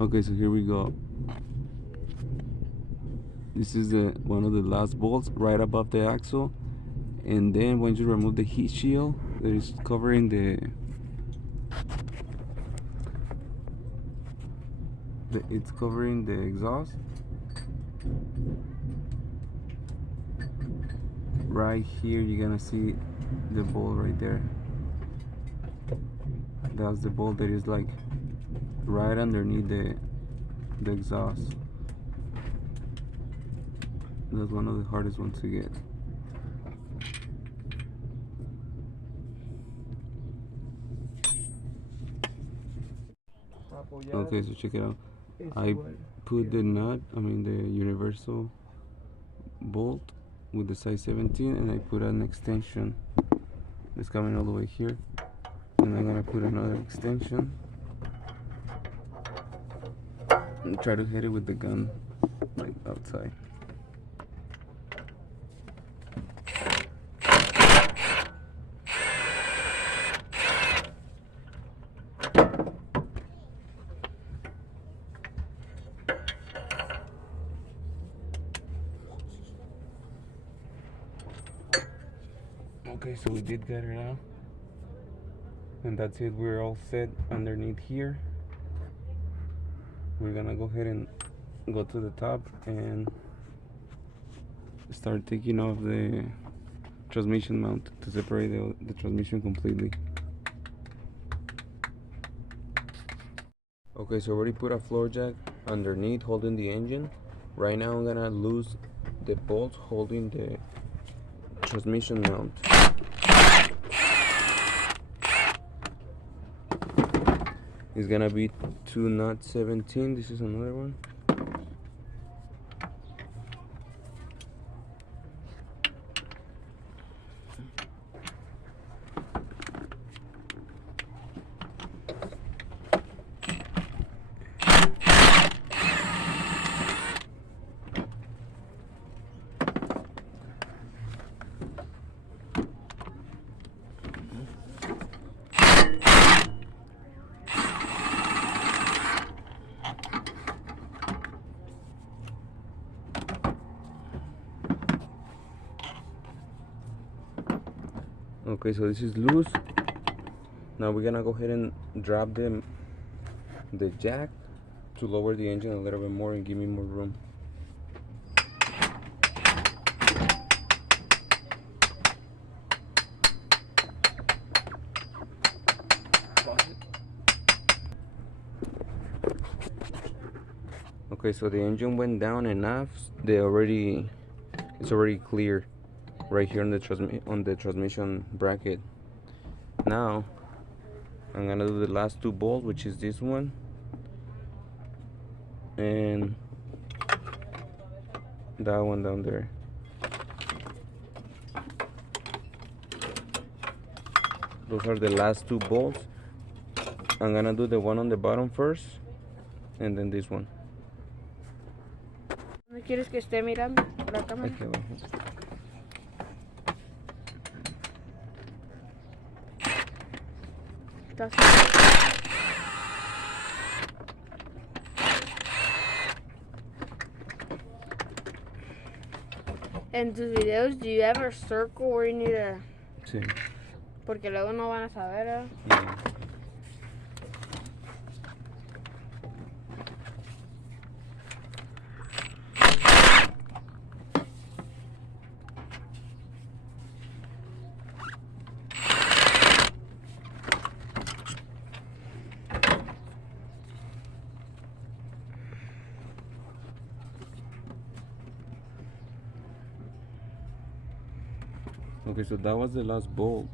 Okay, so here we go. This is one of the last bolts right above the axle, and then once you remove the heat shield that is covering it's covering the exhaust, right here you're gonna see the bolt right there. That's the bolt that is like right underneath the exhaust. That's one of the hardest ones to get. Okay, so check it out. I put the nut, the universal bolt with the size 17, and I put an extension that's coming all the way here, and I'm gonna put another extension and try to hit it with the gun like outside. Okay, so we did get it out, and that's it. We're all set underneath here. We're gonna go ahead and go to the top and start taking off the transmission mount to separate the transmission completely. Okay, so I already put a floor jack underneath holding the engine. Right now I'm gonna lose the bolts holding the transmission mount. It's gonna be 2.17. This is another one. Okay, so this is loose. Now we're gonna go ahead and drop the jack to lower the engine a little bit more and give me more room. Okay, so the engine went down enough. It's already clear right here on the transmission bracket. Now I'm gonna do the last two bolts, which is this one and that one down there. Those are the last two bolts. I'm gonna do the one on the bottom first and then this one. ¿No quieres que esté mirando la cámara? Aquí abajo. En tus videos, do you ever circle where you need to? Sí. Porque luego no van a saber, ¿eh? Yeah. Okay, so that was the last bolt.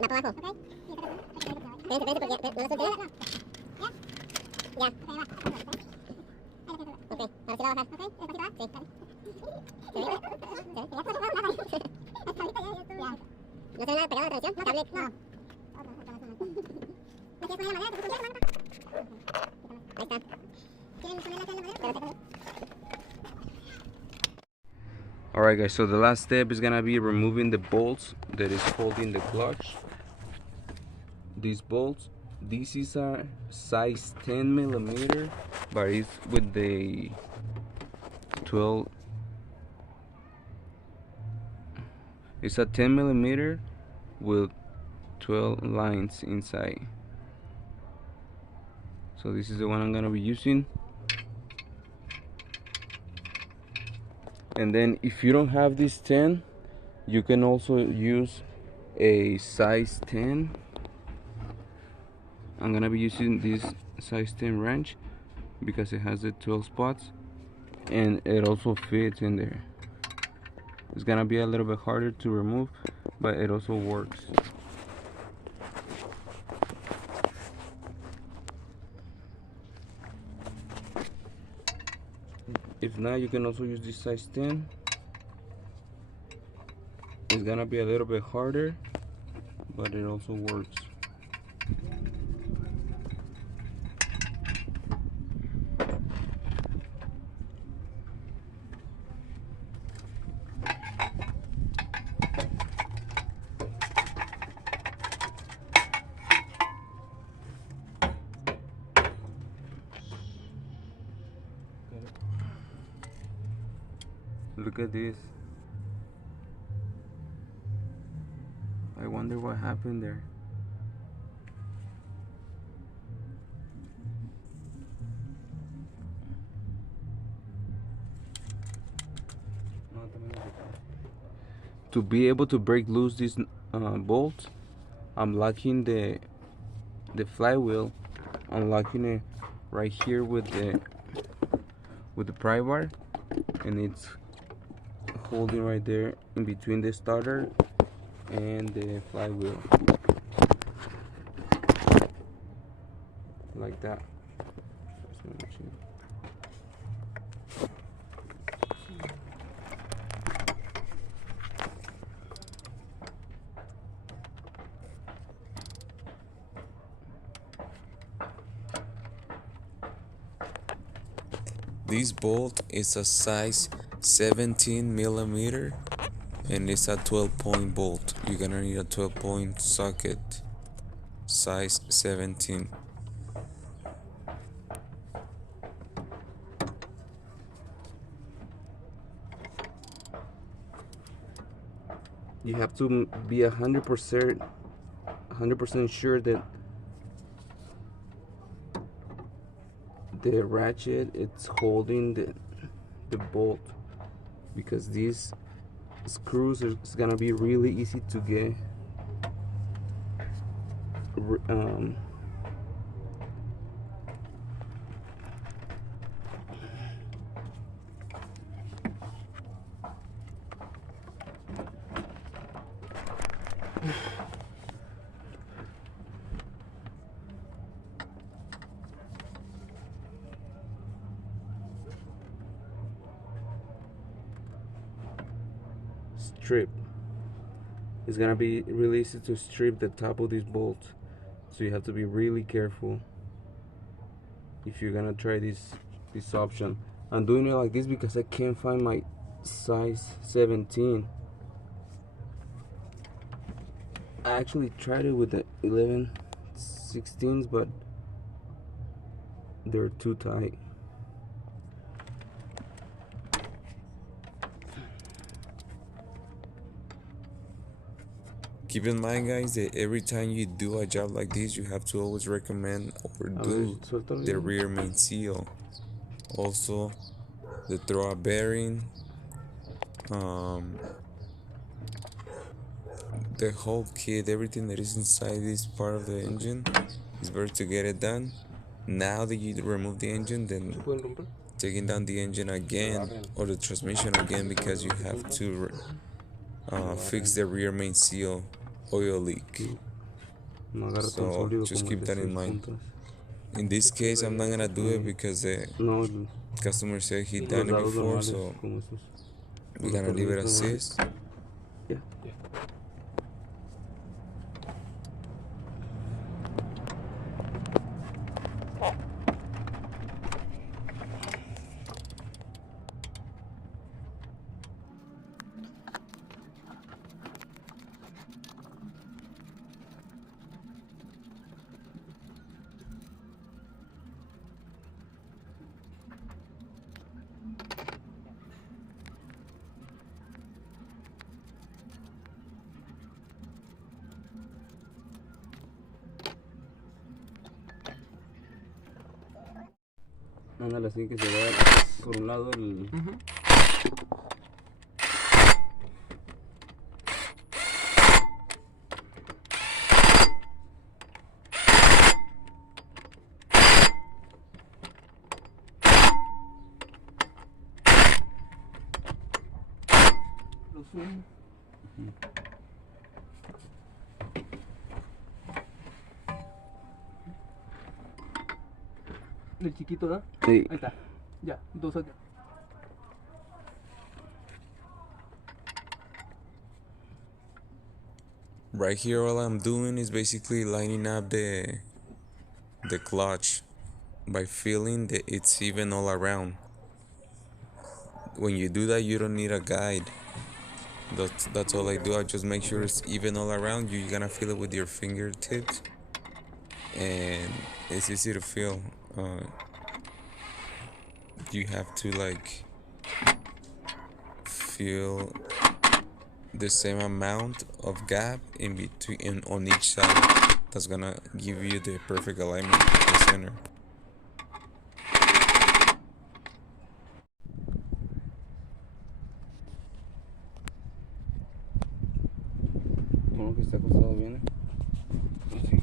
¿Va para abajo? Alright guys, so the last step is gonna be removing the bolts that is holding the clutch. These bolts, this is a size 10 millimeter, but it's with the 12. It's a 10 millimeter with 12 lines inside. So this is the one I'm gonna be using. And then if you don't have this 10, you can also use a size 10. I'm gonna be using this size 10 wrench because it has the 12 spots and it also fits in there. It's gonna be a little bit harder to remove, but it also works. If not, you can also use this size 10. It's gonna be a little bit harder, but it also works. Look at this. I wonder what happened there. To be able to break loose this bolt, I'm locking the flywheel. I'm locking it right here with the pry bar, and it's holding right there in between the starter and the flywheel, like that. This bolt is a size 17 millimeter and it's a 12-point bolt. You're gonna need a 12-point socket, size 17. You have to be 100% sure that the ratchet it's holding the bolt, because these screws is gonna be really easy to get strip. It's gonna be really easy to strip the top of this bolt, so you have to be really careful if you're gonna try this option. I'm doing it like this because I can't find my size 17. I actually tried it with the 11/16s, but they're too tight. Keep in mind, guys, that every time you do a job like this, you have to always recommend or do the rear main seal. Also, the throwout bearing, the whole kit, everything that is inside this part of the engine. It's better to get it done. Now that you remove the engine, then taking down the engine again or the transmission again, because you have to fix the rear main seal oil leak. No agarra tan So sólido just como el keep de that in 6 mind. puntas. In this case, I'm not gonna do it because the No, customer said he los done it dados before, normales so como esos. we're Los gonna leave it tornillos as normales. is. Ya. Ándale, así que se vea por un lado el... Lo sumo. El chiquito, ¿verdad? Sí. Ahí está. Ya, 2 acá. Right here, all I'm doing is basically lining up the clutch by feeling that it's even all around. When you do that, you don't need a guide. That's all I do. I just make sure it's even all around. You're gonna feel it with your fingertips, and it's easy to feel. You have to like feel the same amount of gap in between on each side. That's gonna give you the perfect alignment in the center. Como que está acostado bien. Así.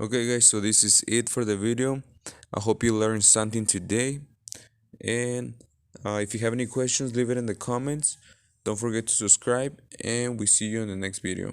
Okay guys, so this is it for the video. I hope you learned something today, and if you have any questions, leave it in the comments. Don't forget to subscribe, and we see you in the next video.